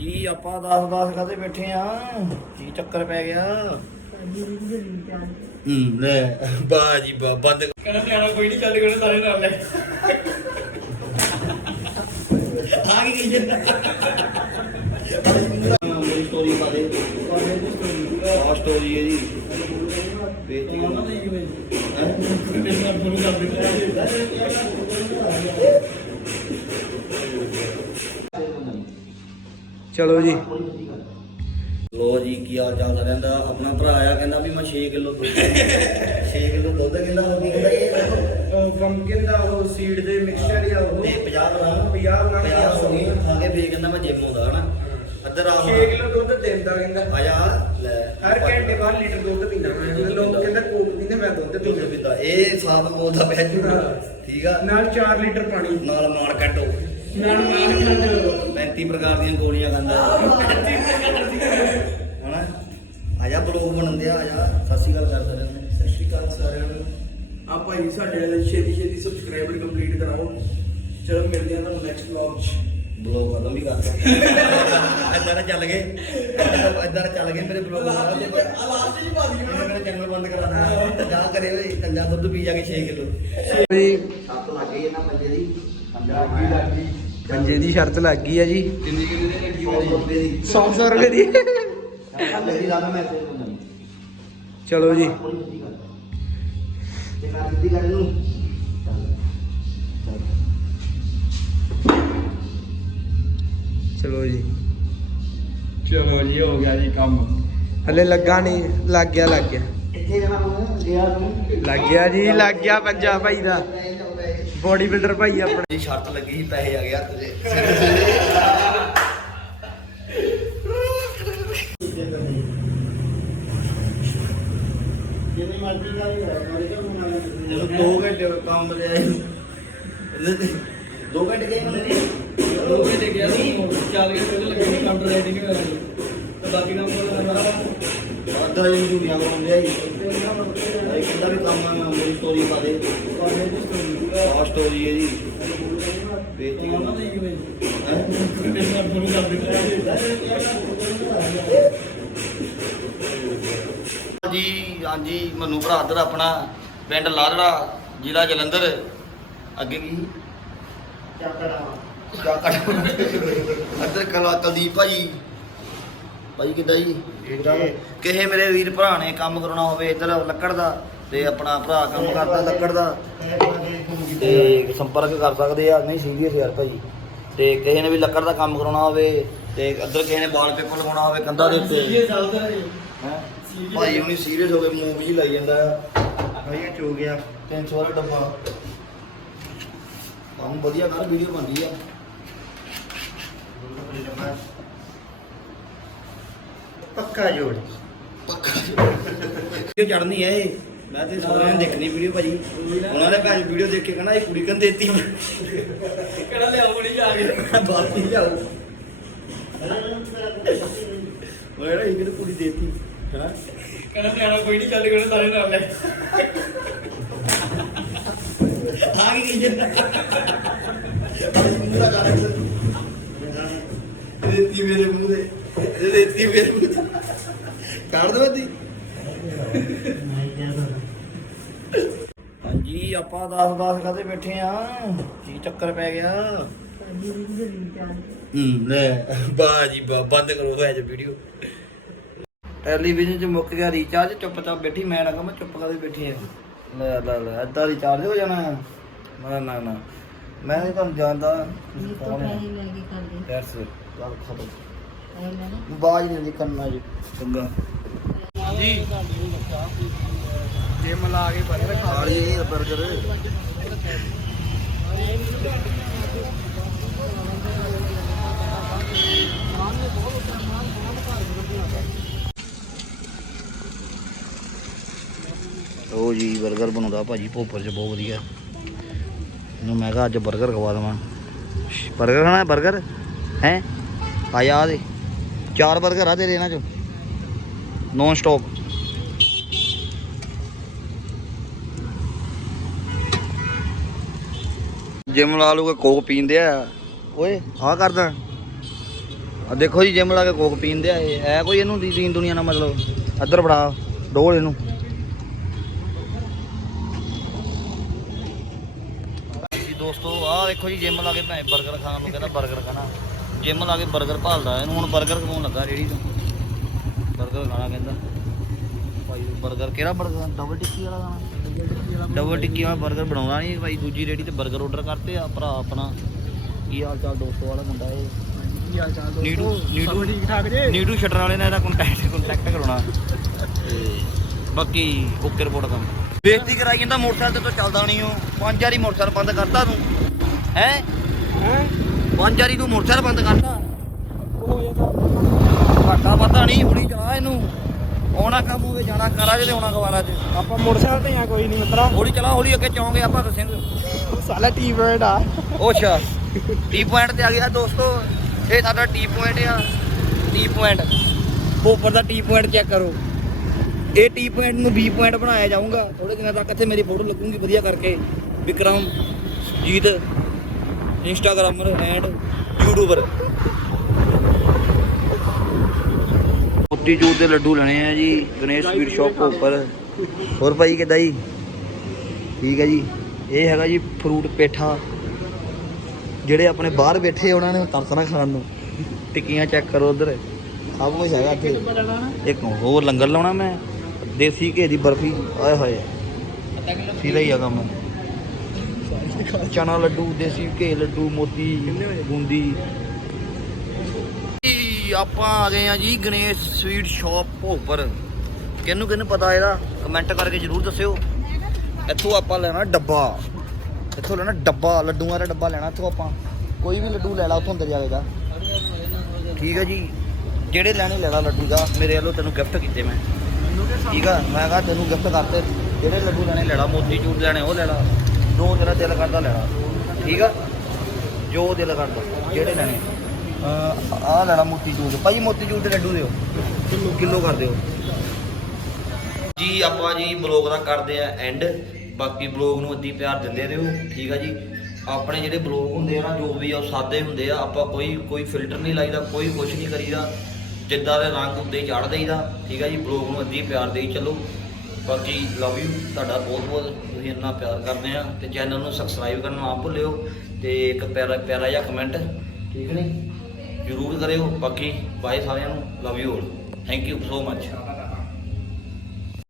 ਹਾਂਜੀ ਆਪਾਂ 10 10 ਕਾਤੇ ਬੈਠੇ ਆ। ਕੀ ਚੱਕਰ ਪੈ ਗਿਆ? ਹੂੰ ਲੈ ਬਾਜੀ ਬਾ ਬੰਦ ਕਹਿੰਦਾ ਨਿਆਣਾ ਕੋਈ ਨਹੀਂ ਚੱਲ ਗਏ ਸਾਰੇ ਨਾਲ ਲੈ। ਆ ਜਾਂਦਾ ਮੇਰੀ ਸਟੋਰੀ ਪਾ ਦੇ ਆ ਸਟੋਰੀ ਹੈ ਜੀ। ਦਾ ਹੀ ਚਲੋ ਜੀ। ਲੋ ਜੀ ਕੀ ਹਾਲ ਚਾਲ ਸਾਰਿਆਂ ਦਾ ਆਪਣਾ ਭਰਾ ਆਇਆ ਕਹਿੰਦਾ ਵੀ ਮੈਂ 6 ਕਿਲੋ ਦੁੱਧ 6 ਕਿਲੋ ਦੁੱਧ ਕਹਿੰਦਾ ਹੋ ਗਈ ਕਹਿੰਦਾ ਇਹ ਦੇਖੋ ਪੰਪਕਿਨ ਦਾ ਉਹ ਸੀਡ ਦੇ ਮਿਕਸਚਰ ਜਾਂ ਉਹ ਤੇ 50 ਬਣਾ 50 ਬਣਾ ਕੇ 50 ਹੋ ਗਈ ਖਾ ਕੇ ਫੇਰ ਕਹਿੰਦਾ ਮੈਂ ਜਿਮ ਆਉਂਦਾ ਹਨਾ? ਅੱਧਰ ਆ 6 ਕਿਲੋ ਦੁੱਧ ਦਿੰਦਾ ਕਹਿੰਦਾ। ਆ ਜਾ ਲੈ। ਹਰ ਘੰਟੇ ਬਾਅਦ ਲੀਟਰ ਦੁੱਧ ਪੀਂਦਾ ਮੈਂ। ਲੋਕ ਕਹਿੰਦਾ ਕੋਕ ਪੀਂਦੇ ਮੈਂ ਦੁੱਧ ਦੁੱਧ ਪੀਂਦਾ। ਇਹ ਸਾਫ਼ ਬੋਲਦਾ ਪਿਆ ਜੀ ਠੀਕ ਆ? ਨਾਲ 4 ਲੀਟਰ ਪਾਣੀ। ਨਾਲ ਮਾਲ ਕੱਟੋ ਨਾਲ ਮਾਰ ਖਾਂਦੇ 35 ਪ੍ਰਕਾਰ ਦੀਆਂ ਗੋਲੀਆਂ ਖਾਂਦਾ ਹਨਾ? ਆ ਜਾ ਬਲੌਗ ਬਣਾਉਂਦੇ ਆ ਆ ਜਾ। ਸਤਿ ਸ਼੍ਰੀ ਅਕਾਲ ਕਰ ਸਕਦੇ ਨੇ। ਸਤਿ ਸ਼੍ਰੀ ਅਕਾਲ ਸਾਰਿਆਂ ਨੂੰ। ਆ ਭਾਈ ਸਾਡੇ ਵਾਲੇ ਛੇਤੀ ਛੇਤੀ ਸਬਸਕ੍ਰਾਈਬਰ ਕੰਪਲੀਟ ਕਰਾਓ। ਚਲੋ ਮਿਲਦੇ ਹਾਂ ਤੁਹਾਨੂੰ ਨੈਕਸਟ ਵਲੌਗ 'ਚ। ਬਲੌਗ ਖਤਮ ਵੀ ਕਰਤਾ ਇਦਾਂ ਨਾ ਚੱਲ ਗਏ। ਇਦਾਂ ਨਾ ਚੱਲ ਗਏ ਮੇਰੇ ਬਲੌਗ ਨਾਲ ਲਾਸਟ ਜੀ ਬਾਦੀ ਮੇਰਾ ਚੈਨਲ ਬੰਦ ਕਰਾ ਦੇਣਾ ਜਾ ਕਰੇ ਓਏ ਕੰਜਾ ਦੁੱਧ ਪੀ ਜਾ ਕੇ 6 ਕਿਲੋ। ਸੱਤ ਲੱਗ ਗਈ ਇਹਨਾਂ ਪੰਜੇ ਦੀ। ਪੰਜੇ ਦੀ ਸ਼ਰਤ ਲੱਗ ਗਈ ਆ ਜੀ। ਕਿੰਨੀ ਕਿੰਨੀ ਦੀ ਲੱਗੀ ਹੋਈ ਰੁਪਏ ਦੀ। 100 100 ਰੁਪਏ ਦੀ ਚਲੋ ਜੀ। ਤੇ ਕਰ ਦਿੱਤੀ ਗੱਲ ਨੂੰ। ਚਲੋ। ਜੀ। ਚਲੋ ਜੀ ਹੋ ਗਿਆ ਜੀ ਕੰਮ। ਹਲੇ ਲੱਗਾ ਨਹੀਂ ਲੱਗ ਗਿਆ ਲੱਗ ਗਿਆ। ਇੱਥੇ ਜਾਣਾ ਹੁਣ? ਗਿਆ ਤੂੰ? ਲੱਗ ਗਿਆ ਜੀ ਲੱਗ ਗਿਆ ਪੰਜਾ ਭਾਈ ਦਾ। ਬੋਡੀ ਬਿਲਡਰ ਭਾਈ ਆਪਣਾ। ਜੀ ਸ਼ਰਤ ਲੱਗੀ ਸੀ ਪੈਸੇ ਆ ਗਿਆ ਤੁझे ਜਦੋਂ 2 ਘੰਟੇ ਕੰਮ ਰਿਹਾ ਦੋ ਘੰਟੇ ਗਏ ਦੋ ਘੰਟੇ ਗਿਆ ਸੀ। ਚੱਲ ਕੇ ਉਹਦੇ ਲੱਗੇ ਕਾਊਂਟਰ ਰੈਡਿੰਗ ਹੋਇਆ ਸੀ। ਤੇ ਬਾਕੀ ਕੰਮ ਕੋਲ ਅੱਧਾ ਜੀ ਦੁਨੀਆ ਕੋਲ ਰਿਹਾ ਜੀ ਇਹ ਕਹਿੰਦਾ ਵੀ ਕੰਮ ਆ ਮੇਰੀ ਸਟੋਰੀ ਪਾ ਦੇ। ਆ ਸਟੋਰੀ ਹੈ ਜੀ। ਬੇਟੀ ਉਹਨਾਂ ਦਾ ਹੀ ਕਿਵੇਂ ਹੈਂ? ਕਿਤੇ ਨਾ ਫੋਨ ਕਰ ਦਿੱਤਾ ਜੀ ਹਾਂਜੀ ਮਨੂੰ ਭਰਾਦਰ ਆਪਣਾ ਪਿੰਡ ਲਾਦੜਾ ਜ਼ਿਲ੍ਹਾ ਜਲੰਧਰ। ਅੱਗੇ ਕੀ? ਚਾਕੜਾ ਅੱਧਰ ਕਲਾ ਕੁਲਦੀਪ ਭਾਜੀ। ਭਾਜੀ ਕਿੱਦਾਂ ਜੀ? ਕਿਸੇ ਮੇਰੇ ਵੀਰ ਭਰਾ ਨੇ ਕੰਮ ਕਰਾਉਣਾ ਹੋਵੇ ਇੱਧਰ ਲੱਕੜ ਦਾ। ਤੇ ਆਪਣਾ ਭਰਾ ਕੰਮ ਕਰਦਾ ਲੱਕੜ ਦਾ। ਤੇ ਸੰਪਰਕ ਕਰ ਸਕਦੇ ਆ। ਨਹੀਂ ਸੀਰੀਅਸ ਯਾਰ ਭਾਜੀ ਤੇ ਕਿਸੇ ਨੇ ਵੀ ਲੱਕੜ ਦਾ ਕੰਮ ਕਰਾਉਣਾ ਹੋਵੇ ਤੇ ਅੱਧਰ ਕਿਸੇ ਨੇ ਵਾਲਪੇਪਰ ਲਗਾਉਣਾ ਹੋਵੇ ਕੰਧਾਂ ਦੇ ਉੱਤੇ। ਹੈ? ਭਾਈ ਹੁਣੀ ਸੀਰੀਅਸ ਹੋ ਗਏ ਮੂਵ ਜੀ ਲਾਈ ਜਾਂਦਾ। ਆ ਭਾਈ ਚੋ ਗਿਆ। 300 ਵਾਲਾ ਡੱਬਾ। ਕੰਮ ਵਧੀਆ ਕਰ ਵੀਡੀਓ ਬਣਦੀ ਆ। ਪੱਕਾ ਜੋੜ। ਪੱਕਾ ਜੋੜ। ਚੜਨੀ ਹੈ ਇਹ। ਮੈਂ ਤੇ ਨੇ ਦੇਖਣੀ ਵੀਡੀਓ ਭਾਜੀ। ਉਹਨਾਂ ਨੇ ਭਾਜੀ ਵੀਡੀਓ ਦੇਖ ਕੇ ਕਹਣਾ ਇਹ ਕੁੜੀ ਕੰਨ ਦੇਤੀ ਕਿਹੜਾ ਲਿਆਉ ਬਣੀ ਜਾ ਕੇ? ਨਹੀਂ ਜਾਊ ਉਹ ਇਹਦਾ ਇਹ ਕਿਹੜੀ ਕੁੜੀ ਦੇਤੀ? ਹਾਂ? ਕਹਿੰਦਾ ਨਿਆਣਾ ਕੋਈ ਨਹੀਂ ਚੱਲ ਗਏ ਸਾਰੇ ਨਾਲ ਲੈ ਆ ਕਹੀ ਜਾਂਦਾ ਦਾ ਕਰ ਰੇਤੀ ਮੇਰੇ ਮੂੰਹ ਦੇ ਰੇਤੀ ਮੇਰੇ ਮੂੰਹ ਕੱਢ ਦੋ ਦੀ ਆਪਾਂ 10 10 ਕਾਤੇ ਬੈਠੇ ਆ। ਕੀ ਚੱਕਰ ਪੈ ਗਿਆ? ਹੂੰ ਲੈ ਬਾਜੀ ਬਾ ਬੰਦ ਕਰੋ ਹੈ ਜੇ ਵੀਡੀਓ ਟੈਲੀਵਿਜ਼ਨ ਚ ਮੁੱਕ ਗਿਆ ਰੀਚਾਰਜ ਚੁੱਪਚਾਪ ਬੈਠੀ ਮੈਂ ਨਾ ਕਹਾਂ ਚੁੱਪ ਕਰਦੇ ਬੈਠੀ ਆ। ਲੈ ਲੈ ਲੈ ਅੱਧਾ ਰੀਚਾਰਜ ਹੋ ਜਾਣਾ। ਨਾ ਨਾ ਨਾ। ਮੈਂ ਨਹੀਂ ਤੁਹਾਨੂੰ ਜਾਣਦਾ ਗੱਲ ਖਤਮ। ਬਾਜ ਨਹੀਂ ਕਰਨਾ ਜੀ ਚੰਗਾ। ਜੀ। ਜਿਮ ਲਾ ਬਰਗਰ ਖਾ ਲਈ ਉਹ ਜੀ 버ਗਰ ਬਣਾਉਂਦਾ ਭਾਜੀ, ਭੋਪਰ ਚ ਬਹੁਤ ਵਧੀਆ। ਇਹਨੂੰ ਮੈਂ ਕਿਹਾ ਅੱਜ 버ਗਰ ਖਵਾ ਦਵਾਂ। 버ਗਰ ਖਾਣਾ 버ਗਰ ਹੈ? ਆ ਯਾਦ ਚਾਰ 버ਗਰ ਆ ਤੇਰੇ ਇਹਨਾਂ ਚ। ਨੋਨ ਸਟਾਪ ਜਿਮ ਲਾ ਲੂਗਾ ਕੋਕ ਪੀਂਦੇ ਆ। ਓਏ ਆ ਕਰਦਾ। ਆ ਦੇਖੋ ਜੀ ਜਿਮ ਲਾ ਕੇ ਕੋਕ ਪੀਂਦੇ ਆ ਇਹ। ਐ ਕੋਈ ਇਹਨੂੰ ਦੀਨ ਦੁਨੀਆ ਨਾਲ ਮਤਲਬ ਇੱਧਰ ਬੜਾ ਡੋਲ ਇਹਨੂੰ। ਦੋਸਤੋ ਆ ਦੇਖੋ ਜੀ ਜਿਮ ਲਾ ਕੇ ਭੈਣ 버ਗਰ ਖਾਣ ਨੂੰ ਕਹਿੰਦਾ ਬਰਗਰ ਖਾਣਾ। ਜਿਮ ਲਾ ਕੇ ਬਰਗਰ ਭਾਲਦਾ ਇਹਨੂੰ ਹੁਣ 버ਗਰ ਖਵਾਉਣ ਲੱਗਾ ਰੇੜੀ ਤੋਂ। 버ਗਰ ਖਾਣਾ ਕਹਿੰਦਾ। ਭਾਈ 버ਗਰ ਕਿਹੜਾ 버ਗਰ ਡਬਲ ਟਿੱਕੀ ਵਾਲਾ ਖਾਣਾ। ਡਬਲ ਟਿੱਕੀ ਵਾਲਾ 버ਗਰ ਬਣਾਉਣਾ ਨਹੀਂ ਭਾਈ ਦੂਜੀ ਰੇੜੀ ਤੇ 버ਗਰ ਆਰਡਰ ਕਰਤੇ ਆ ਭਰਾ ਆਪਣਾ। ਕੀ ਹਾਲ ਚਾਲ ਦੋਸਤੋ ਵਾਲਾ ਮੁੰਡਾ ਇਹ? ਕੀ ਹਾਲ ਚਾਲ ਦੋਸਤੋ? ਨੀਟੂ ਨੀਟੂ ਠੀਕ ਠਾਕ ਜੇ? ਨੀਟੂ ਸ਼ਟਰ ਵਾਲੇ ਨਾਲ ਇਹਦਾ ਕੰਟੈਕਟ ਕੰਟੈਕਟ ਕਰਾਉਣਾ। ਤੇ ਬਾਕੀ ਓਕੇ ਰਿਪੋਰਟ ਕੰਮ। ਬੇਇੱਜ਼ਤੀ ਕਰਾਈ ਜਾਂਦਾ ਮੋਟਰਸਾਈਕਲ ਤੇ ਤੋਂ ਚੱਲਦਾ ਨਹੀਂ ਉਹ। ਪੰਜ ਵਾਰੀ ਮੋਟਰਸਾਈਕਲ ਬੰਦ ਕਰਤਾ ਤੂੰ। ਹੈ? ਹੈ? ਪੰਜ ਵਾਰੀ ਤੂੰ ਮੋਟਰਸਾਈਕਲ ਬੰਦ ਕਰਤਾ। ਉਹ ਇਹ ਘਾਟਾ ਪਤਾ ਨਹੀਂ ਹੁਣੀ ਚਲਾ ਇਹਨੂੰ। ਆਉਣਾ ਕੰਮ ਹੋਵੇ ਜਾਣਾ ਕਰਾ ਜੇ ਤੇ ਆਉਣਾ ਗਵਾਰਾ ਚ ਆਪਾਂ ਮੋਟਰਸਾਈਕਲ ਤੇ ਆ ਕੋਈ ਨਹੀਂ ਮਿੱਤਰਾ। ਹੌਲੀ ਚਲਾ ਹੌਲੀ ਅੱਗੇ ਚੌਂਗੇ ਆਪਾਂ ਸਿੰਘ ਸਾਲਾ ਟੀ ਬਰਡ ਆ। ਉਹ ਅੱਛਾ ਟੀ ਪੁਆਇੰਟ ਤੇ ਆ ਗਿਆ ਦੋਸਤੋ। ਇਹ ਸਾਡਾ ਟੀ ਪੁਆਇੰਟ ਆ ਟੀ ਪੁਆਇੰਟ ਉੱਪਰ ਦਾ ਟੀ ਪੁਆਇੰਟ ਚੈੱਕ ਕਰੋ। ਇਹ ਟੀ ਪੁਆਇੰਟ ਨੂੰ ਬੀ ਪੁਆਇੰਟ ਬਣਾਇਆ ਜਾਊਗਾ। ਥੋੜੇ ਦਿਨਾਂ ਤੱਕ ਇੱਥੇ ਮੇਰੀ ਫੋਟੋ ਲੱਗੂਗੀ ਵਧੀਆ ਕਰਕੇ। Vikram Jeet Instagrammer and YouTuber ਮੋਤੀ ਜੂਰ ਦੇ ਲੱਡੂ ਲੈਣੇ ਆ ਜੀ, ਗਣੇਸ਼ ਸਵੀਟ ਸ਼ਾਪ ਉੱਪਰ। ਹੋਰ ਭਾਈ ਕਿੱਦਾਂ ਜੀ? ਠੀਕ ਹੈ ਜੀ। ਇਹ ਹੈਗਾ ਜੀ ਫਰੂਟ ਪੇਠਾ। ਜਿਹੜੇ ਆਪਣੇ ਬਾਹਰ ਬੈਠੇ ਉਹਨਾਂ ਨੇ ਤਰਸਣਾ ਖਾਣ ਨੂੰ। ਟਿੱਕੀਆਂ ਚੈੱਕ ਕਰੋ ਉਧਰ। ਸਭ ਕੁਝ ਹੈਗਾ ਇੱਥੇ। ਇੱਕ ਹੋਰ ਲੰਗਰ ਲਾਉਣਾ ਮੈਂ। ਦੇਸੀ ਘੇ ਦੀ ਬਰਫੀ। ਆਏ ਹੋਏ। ਸੀਦਾ ਹੀ ਆ ਕੰਮ। ਚਨਾ ਲੱਡੂ, ਦੇਸੀ ਘੇ ਲੱਡੂ, ਮੋਤੀ, ਬੂੰਦੀ। ਜੀ, ਆਪਾਂ ਆ ਗਏ ਆ ਜੀ ਗਣੇਸ਼ ਸਵੀਟ ਸ਼ਾਪ ਭੋਪਰ ਕਿਹਨੂੰ ਕਿਹਨੂੰ ਪਤਾ ਇਹਦਾ? ਕਮੈਂਟ ਕਰਕੇ ਜਰੂਰ ਦੱਸਿਓ। ਇੱਥੋਂ ਆਪਾਂ ਲੈਣਾ ਡੱਬਾ। ਇੱਥੋਂ ਲੈਣਾ ਡੱਬਾ ਲੱਡੂਆਂ ਦਾ ਡੱਬਾ ਲੈਣਾ ਇੱਥੋਂ ਆਪਾਂ। ਕੋਈ ਵੀ ਲੱਡੂ ਲੈ ਲਾ ਉੱਥੋਂ ਅੰਦਰ ਜਾਵੇਗਾ ਠੀਕ ਹੈ ਜੀ। ਜਿਹੜੇ ਲੈਣੇ ਲੈ ਲਾ ਲੱਡੂ ਦਾ। ਮੇਰੇ ਵੱਲੋਂ ਤੈਨੂੰ ਗਿਫਟ ਕੀਤੇ ਮੈਂ। ਠੀਕ ਆ? ਮੈਂ ਕਹਾ ਤੈਨੂੰ ਗਿਫਟ ਕਰਤੇ। ਜਿਹੜੇ ਲੱਡੂ ਲੈਣੇ ਲੈ ਲਾ। ਮੋਤੀ ਚੂਰ ਲੈਣੇ ਉਹ ਲੈ ਲਾ। ਜੋ ਤੇਰਾ ਦਿਲ ਕਰਦਾ ਲੈ ਲਾ। ਠੀਕ ਆ? ਜੋ ਦਿਲ ਕਰਦਾ। ਜਿਹੜੇ ਲੈਣੇ। ਅਹ ਆਹ ਲੈ ਲਾ ਮੋਤੀ ਚੂਰ ਭਾਈ ਮੋਤੀ ਚੂਰ ਦੇ ਲੱਡੂ ਦਿਓ। ਕਿਲੋ ਕਰ ਦਿਓ। ਜੀ, ਆਪਾਂ ਜੀ ਬਲੌਗ ਦਾ ਕਰਦੇ ਆ ਐਂਡ ਬਾਕੀ ਬਲੌਗ ਨੂੰ ਅੱਧੀ ਪਿਆਰ ਦਿੰਦੇ ਰਹੋ, ਠੀਕ ਆ ਜੀ? ਆਪਣੇ ਜਿਹੜੇ ਬਲੌਗ ਹੁੰਦੇ ਆ ਨਾ, ਜੋ ਵੀ ਆ ਉਹ ਸਾਦੇ ਹੁੰਦੇ ਆ। ਆਪਾਂ ਕੋਈ ਕੋਈ ਫਿਲਟਰ ਨਹੀਂ ਲਾਈਦਾ, ਕੋਈ ਕੁਝ ਨਹੀਂ ਕਰੀਦਾ। ਜਿੱਦਾਂ ਦੇ ਰੰਗ ਹੁੰਦੇ ਚੜ ਦੇਈਦਾ, ਠੀਕ ਆ ਜੀ? ਬਲੌਗ ਨੂੰ ਅੱਧੀ ਪਿਆਰ ਦੇਈ ਚੱਲੋ। ਬਾਕੀ ਲਵ ਯੂ ਤੁਹਾਡਾ ਬਹੁਤ ਬਹੁਤ ਤੁਸੀਂ ਇੰਨਾ ਪਿਆਰ ਕਰਦੇ ਆ। ਤੇ ਚੈਨਲ ਨੂੰ ਸਬਸਕ੍ਰਾਈਬ ਕਰਨਾ ਨਾ ਭੁੱਲਿਓ। ਤੇ ਇੱਕ ਪਿਆਰਾ ਪਿਆਰਾ ਜਿਹਾ ਕਮੈਂਟ ਠੀਕ ਨਹੀਂ ਜ਼ਰੂਰ ਕਰਿਓ। ਬਾਕੀ ਬਾਏ ਸਾਰਿਆਂ ਨੂੰ love you thank you so much